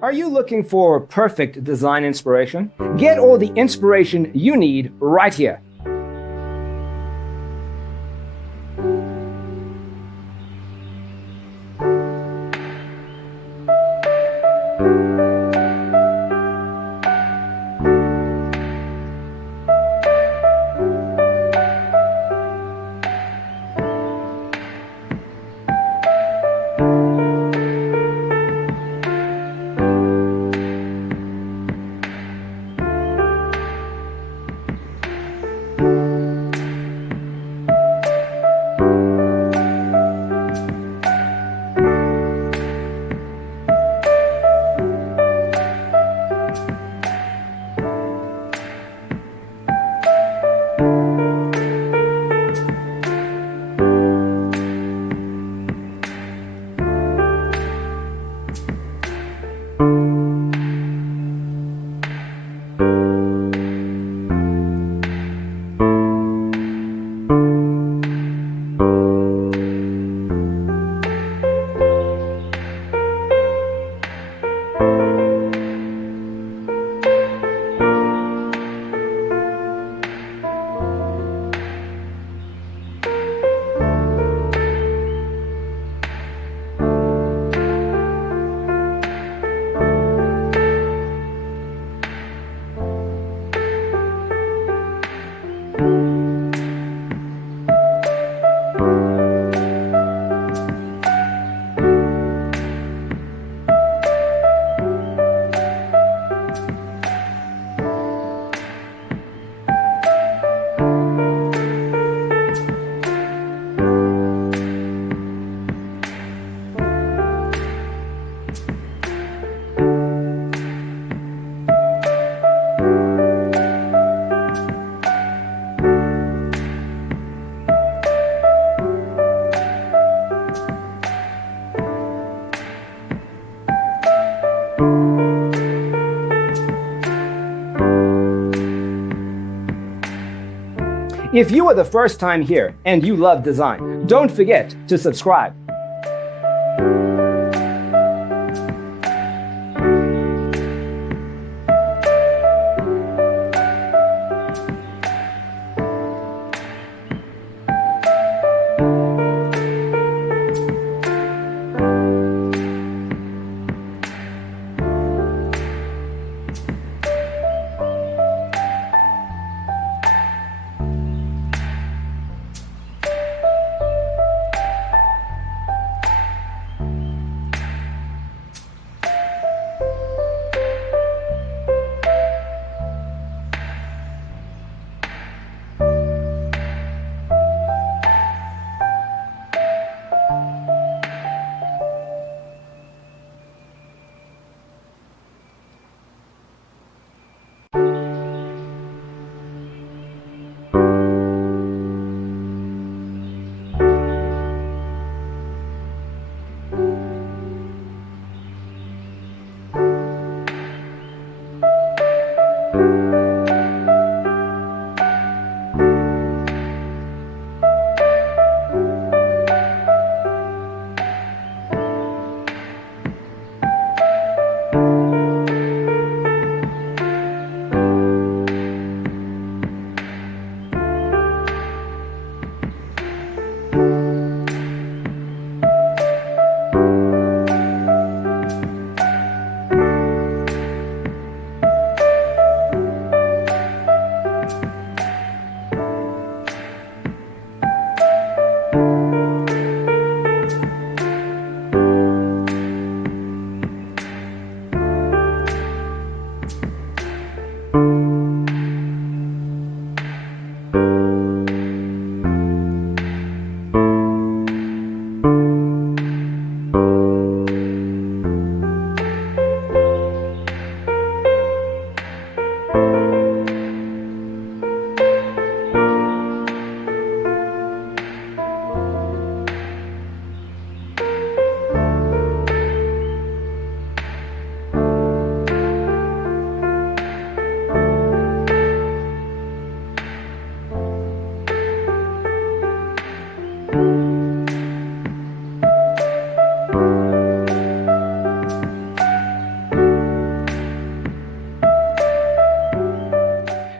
Are you looking for perfect design inspiration? Get all the inspiration you need right here. If you are the first time here and you love design, don't forget to subscribe.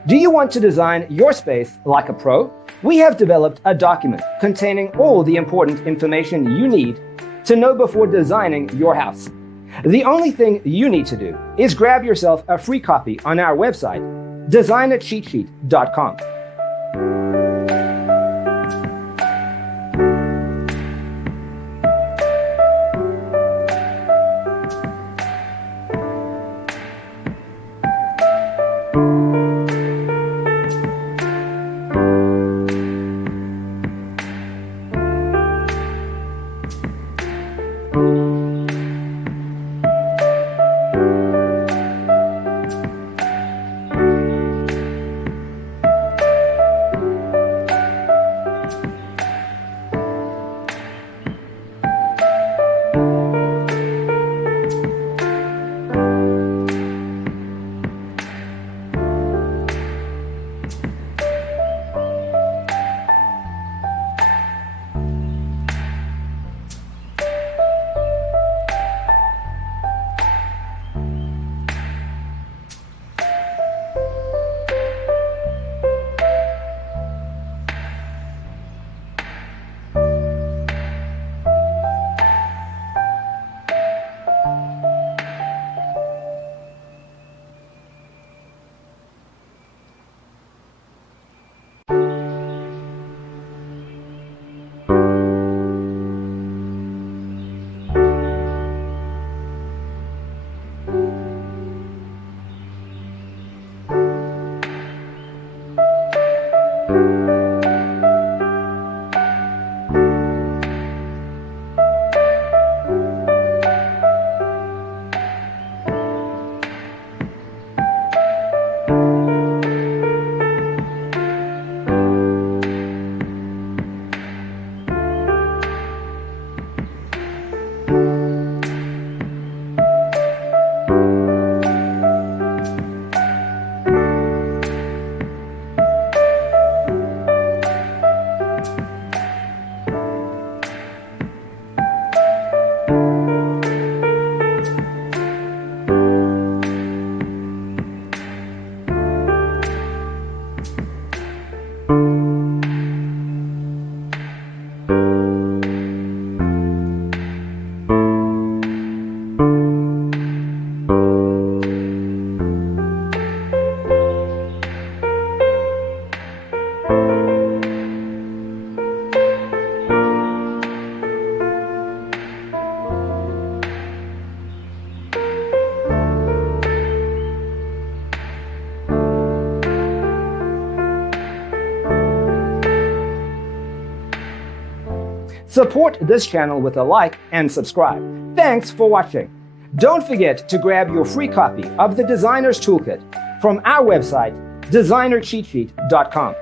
Do you want to design your space like a pro? We have developed a document containing all the important information you need to know before designing your house. The only thing you need to do is grab yourself a free copy on our website, designercheatsheet.com. Support this channel with a like and subscribe. Thanks for watching. Don't forget to grab your free copy of the Designer's Toolkit from our website, designercheatsheet.com.